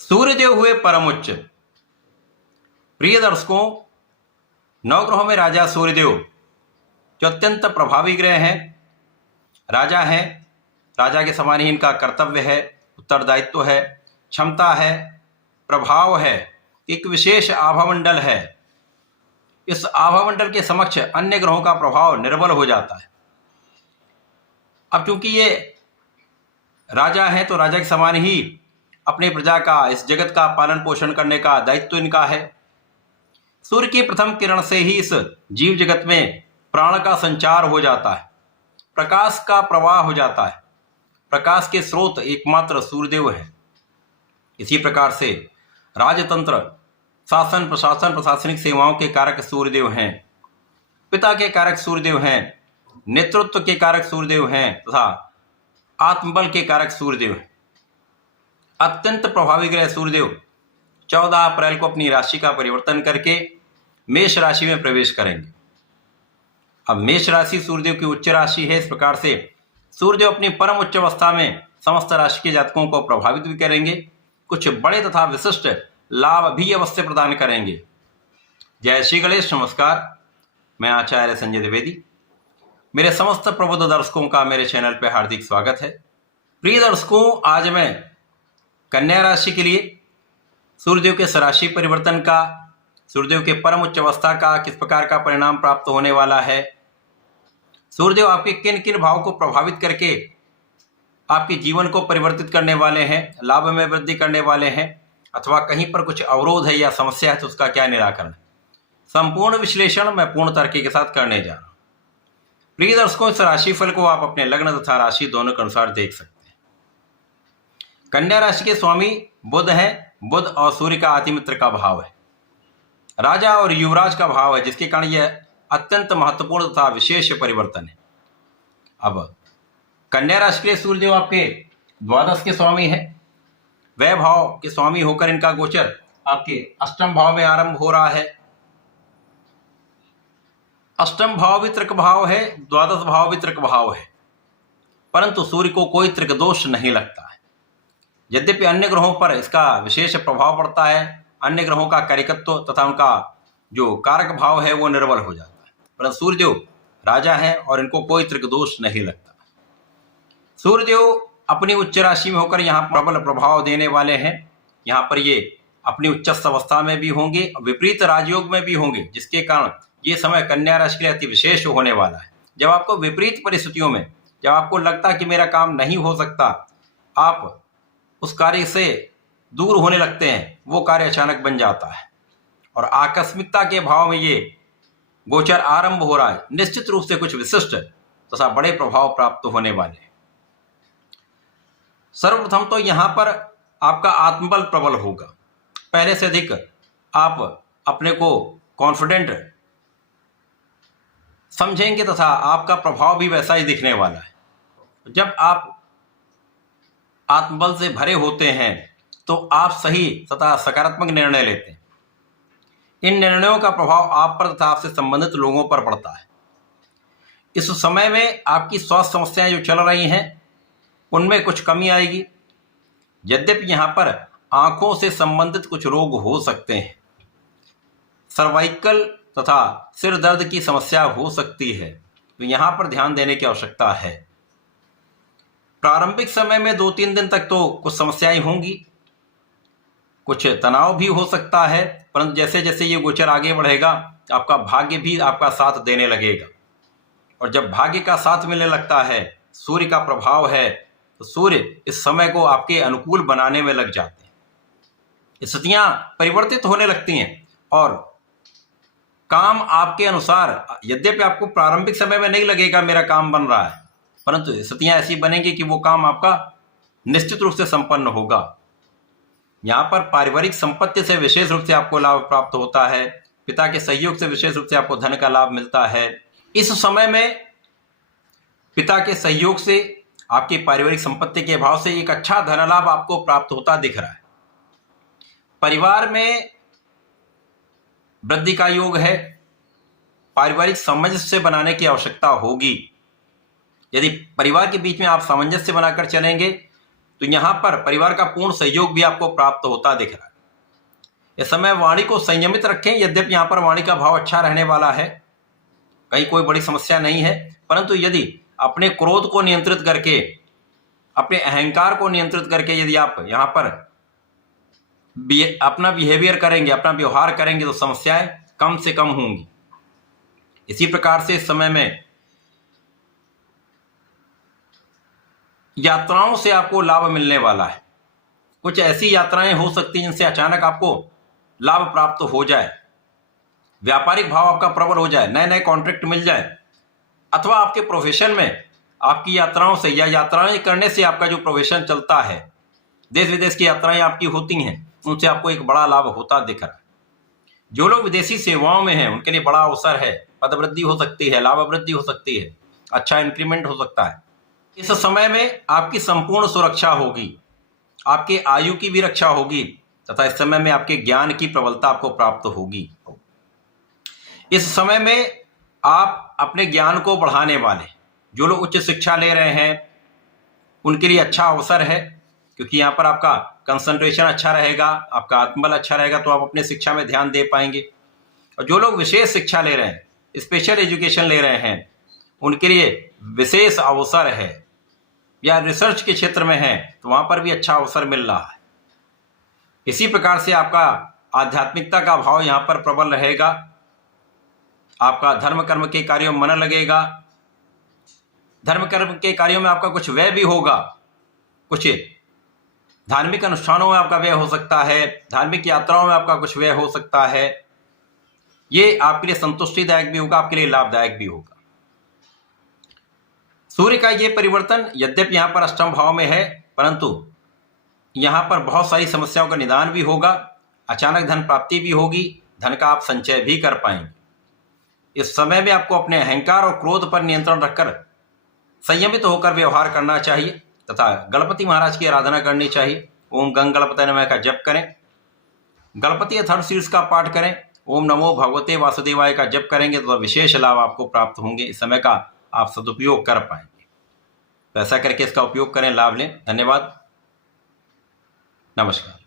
सूर्यदेव हुए परम उच्च। प्रिय दर्शकों, नवग्रहों में राजा सूर्यदेव जो अत्यंत प्रभावी ग्रह हैं, राजा हैं। राजा के समान ही इनका कर्तव्य है, उत्तरदायित्व है, क्षमता है, प्रभाव है। एक विशेष आभामंडल है। इस आभामंडल के समक्ष अन्य ग्रहों का प्रभाव निर्बल हो जाता है। अब चूंकि ये राजा हैं तो राजा के समान ही अपनी प्रजा का, इस जगत का पालन पोषण करने का दायित्व इनका है। सूर्य की प्रथम किरण से ही इस जीव जगत में प्राण का संचार हो जाता है, प्रकाश का प्रवाह हो जाता है। प्रकाश के स्रोत एकमात्र सूर्यदेव है। इसी प्रकार से राजतंत्र, शासन, प्रशासन, प्रशासनिक सेवाओं के कारक सूर्यदेव हैं, पिता के कारक सूर्यदेव हैं, नेतृत्व के कारक सूर्यदेव हैं तथा आत्मबल के कारक सूर्यदेव हैं। अत्यंत प्रभावी ग्रह सूर्यदेव 14 अप्रैल को अपनी राशि का परिवर्तन करके मेष राशि में प्रवेश करेंगे। अब मेष राशि सूर्यदेव की उच्च राशि है। इस प्रकार से सूर्यदेव अपनी परम उच्च अवस्था में समस्त राशि के जातकों को प्रभावित भी करेंगे, कुछ बड़े तथा विशिष्ट लाभ भी अवश्य प्रदान करेंगे। जय श्री गणेश। नमस्कार, मैं आचार्य संजय द्विवेदी। मेरे समस्त प्रबुद्ध दर्शकों का मेरे चैनल पर हार्दिक स्वागत है। प्रिय दर्शकों, आज मैं कन्या राशि के लिए सूर्यदेव के सराशि परिवर्तन का, सूर्यदेव के परम उच्च अवस्था का किस प्रकार का परिणाम प्राप्त होने वाला है, सूर्यदेव आपके किन किन भाव को प्रभावित करके आपके जीवन को परिवर्तित करने वाले हैं, लाभ में वृद्धि करने वाले हैं, अथवा कहीं पर कुछ अवरोध है या समस्या है तो उसका क्या निराकरण है, संपूर्ण विश्लेषण मैं पूर्ण तर्क के साथ करने जा रहा हूं। प्रिय दर्शकों, इस राशिफल को आप अपने लग्न तथा राशि दोनों के अनुसार देख सकते हैं। कन्या राशि के स्वामी बुध हैं। बुध और सूर्य का अतिमित्र का भाव है, राजा और युवराज का भाव है, जिसके कारण यह अत्यंत महत्वपूर्ण तथा विशेष परिवर्तन है। अब कन्या राशि के सूर्यदेव आपके द्वादश के स्वामी है। वह भाव के स्वामी होकर इनका गोचर आपके अष्टम भाव में आरंभ हो रहा है। अष्टम भाव भी त्रिक भाव है, द्वादश भाव भी त्रिक भाव है, परंतु सूर्य को कोई त्रिक दोष नहीं लगता है। यद्यपि अन्य ग्रहों पर इसका विशेष प्रभाव पड़ता है, अन्य ग्रहों का कारकत्व तथा उनका जो कारक भाव है वो निर्बल हो जाता है, परंतु सूर्यदेव राजा हैं और इनको कोई त्रिक दोष नहीं लगता। सूर्यदेव अपनी उच्च राशि में होकर यहाँ प्रबल प्रभाव देने वाले हैं। यहाँ पर ये अपनी उच्चस्थ अवस्था में भी होंगे, विपरीत राजयोग में भी होंगे, जिसके कारण ये समय कन्या राशि के लिए अति विशेष होने वाला है। जब आपको विपरीत परिस्थितियों में, जब आपको लगता है कि मेरा काम नहीं हो सकता, आप उस कार्य से दूर होने लगते हैं, वो कार्य अचानक बन जाता है और आकस्मिकता के भाव में ये गोचर आरंभ हो रहा है। निश्चित रूप से कुछ विशिष्ट तथा बड़े प्रभाव प्राप्त होने वाले हैं। सर्वप्रथम तो यहां पर आपका आत्मबल प्रबल होगा। पहले से अधिक आप अपने को कॉन्फिडेंट समझेंगे तथा आपका प्रभाव भी वैसा ही दिखने वाला है। जब आप आत्मबल से भरे होते हैं तो आप सही तथा सकारात्मक निर्णय लेते हैं। इन निर्णयों का प्रभाव आप पर तथा आपसे संबंधित लोगों पर पड़ता है। इस समय में आपकी स्वास्थ्य समस्याएं जो चल रही हैं उनमें कुछ कमी आएगी। यद्यपि यहाँ पर आंखों से संबंधित कुछ रोग हो सकते हैं, सर्वाइकल तथा सिर दर्द की समस्या हो सकती है, तो यहाँ पर ध्यान देने की आवश्यकता है। प्रारंभिक समय में 2-3 दिन तक तो कुछ समस्याएं होंगी, कुछ तनाव भी हो सकता है, परंतु जैसे जैसे ये गोचर आगे बढ़ेगा आपका भाग्य भी आपका साथ देने लगेगा। और जब भाग्य का साथ मिलने लगता है, सूर्य का प्रभाव है, तो सूर्य इस समय को आपके अनुकूल बनाने में लग जाते हैं। स्थितियां परिवर्तित होने लगती हैं और काम आपके अनुसार, यद्यपि आपको प्रारंभिक समय में नहीं लगेगा मेरा काम बन रहा है, परंतु स्थितियां ऐसी बनेंगी कि वो काम आपका निश्चित रूप से संपन्न होगा। यहाँ पर पारिवारिक संपत्ति से विशेष रूप से आपको लाभ प्राप्त होता है। पिता के सहयोग से विशेष रूप से आपको धन का लाभ मिलता है। इस समय में पिता के सहयोग से, आपकी पारिवारिक संपत्ति के भाव से एक अच्छा धन लाभ आपको प्राप्त होता दिख रहा है। परिवार में वृद्धि का योग है। पारिवारिक सामंजस्य बनाने की आवश्यकता होगी। यदि परिवार के बीच में आप सामंजस्य बनाकर चलेंगे तो यहाँ पर परिवार का पूर्ण सहयोग भी आपको प्राप्त होता दिख रहा है। इस समय वाणी को संयमित रखें, यद्यपि यहाँ पर वाणी का भाव अच्छा रहने वाला है, कहीं कोई बड़ी समस्या नहीं है, परंतु यदि अपने क्रोध को नियंत्रित करके, अपने अहंकार को नियंत्रित करके यदि आप यहाँ पर अपना बिहेवियर करेंगे, अपना व्यवहार करेंगे, तो समस्याएं कम से कम होंगी। इसी प्रकार से इस समय में यात्राओं से आपको लाभ मिलने वाला है। कुछ ऐसी यात्राएं हो सकती हैं जिनसे अचानक आपको लाभ प्राप्त हो जाए, व्यापारिक भाव आपका प्रबल हो जाए, नए नए कॉन्ट्रैक्ट मिल जाए, अथवा आपके प्रोफेशन में आपकी यात्राओं से या यात्राएं करने से आपका जो प्रोफेशन चलता है, देश विदेश की यात्राएं आपकी होती हैं, उनसे आपको एक बड़ा लाभ होता दिख रहा है। जो लोग विदेशी सेवाओं में हैं उनके लिए बड़ा अवसर है, पदवृद्धि हो सकती है, लाभ वृद्धि हो सकती है, अच्छा इंक्रीमेंट हो सकता है। इस समय में आपकी संपूर्ण सुरक्षा होगी, आपके आयु की भी रक्षा होगी, तथा इस समय में आपके ज्ञान की प्रबलता आपको प्राप्त होगी। इस समय में आप अपने ज्ञान को बढ़ाने वाले, जो लोग उच्च शिक्षा ले रहे हैं उनके लिए अच्छा अवसर है, क्योंकि यहाँ पर आपका कंसंट्रेशन अच्छा रहेगा, आपका आत्मबल अच्छा रहेगा, तो आप अपने शिक्षा में ध्यान दे पाएंगे। और जो लोग विशेष शिक्षा ले रहे हैं, स्पेशल एजुकेशन ले रहे हैं, उनके लिए विशेष अवसर है, या रिसर्च के क्षेत्र में है तो वहाँ पर भी अच्छा अवसर मिल रहा है। इसी प्रकार से आपका आध्यात्मिकता का भाव यहाँ पर प्रबल रहेगा, आपका धर्म कर्म के कार्यों में मन लगेगा, धर्म कर्म के कार्यों में आपका कुछ व्यय भी होगा, कुछ धार्मिक अनुष्ठानों में आपका व्यय हो सकता है, धार्मिक यात्राओं में आपका कुछ व्यय हो सकता है। ये आपके लिए संतुष्टिदायक भी होगा, आपके लिए लाभदायक भी होगा। सूर्य का ये परिवर्तन यद्यपि यहाँ पर अष्टम भाव में है, परंतु यहाँ पर बहुत सारी समस्याओं का निदान भी होगा, अचानक धन प्राप्ति भी होगी, धन का आप संचय भी कर पाएंगे। इस समय में आपको अपने अहंकार और क्रोध पर नियंत्रण रखकर संयमित होकर व्यवहार करना चाहिए, तथा गणपति महाराज की आराधना करनी चाहिए। ओम गंग गणपतये नमः का जप करें, गणपति अथर्वशीर्ष का पाठ करें, ओम नमो भगवते वासुदेवाय का जप करेंगे तो विशेष लाभ आपको प्राप्त होंगे। इस समय का आप सदुपयोग कर पाएंगे, तो ऐसा करके इसका उपयोग करें, लाभ लें। धन्यवाद, नमस्कार।